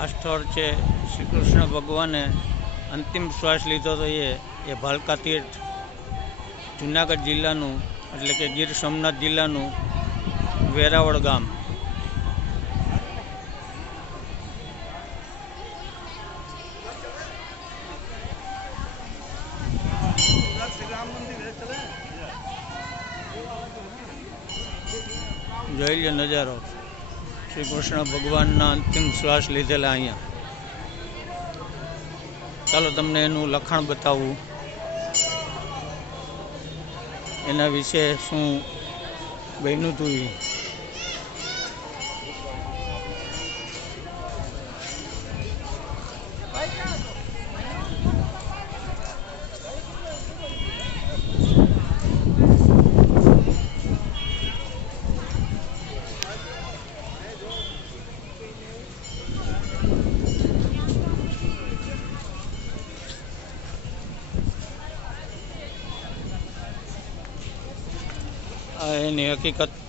આ સ્થળ છે શ્રી કૃષ્ણ ભગવાને અંતિમ શ્વાસ લીધો તો એ ભાલકા તીર્થ જુનાગઢ જિલ્લાનું એટલે કે ગીર સોમનાથ જિલ્લાનું વેરાવળ ગામ। જોઈ લો નજારો શ્રી કૃષ્ણ ભગવાનના અંતિમ શ્વાસ લીધેલા અહીંયા। ચાલો તમને એનું લખાણ બતાવું, એના વિશે શું બન્યું હતું એ। એની હકીકત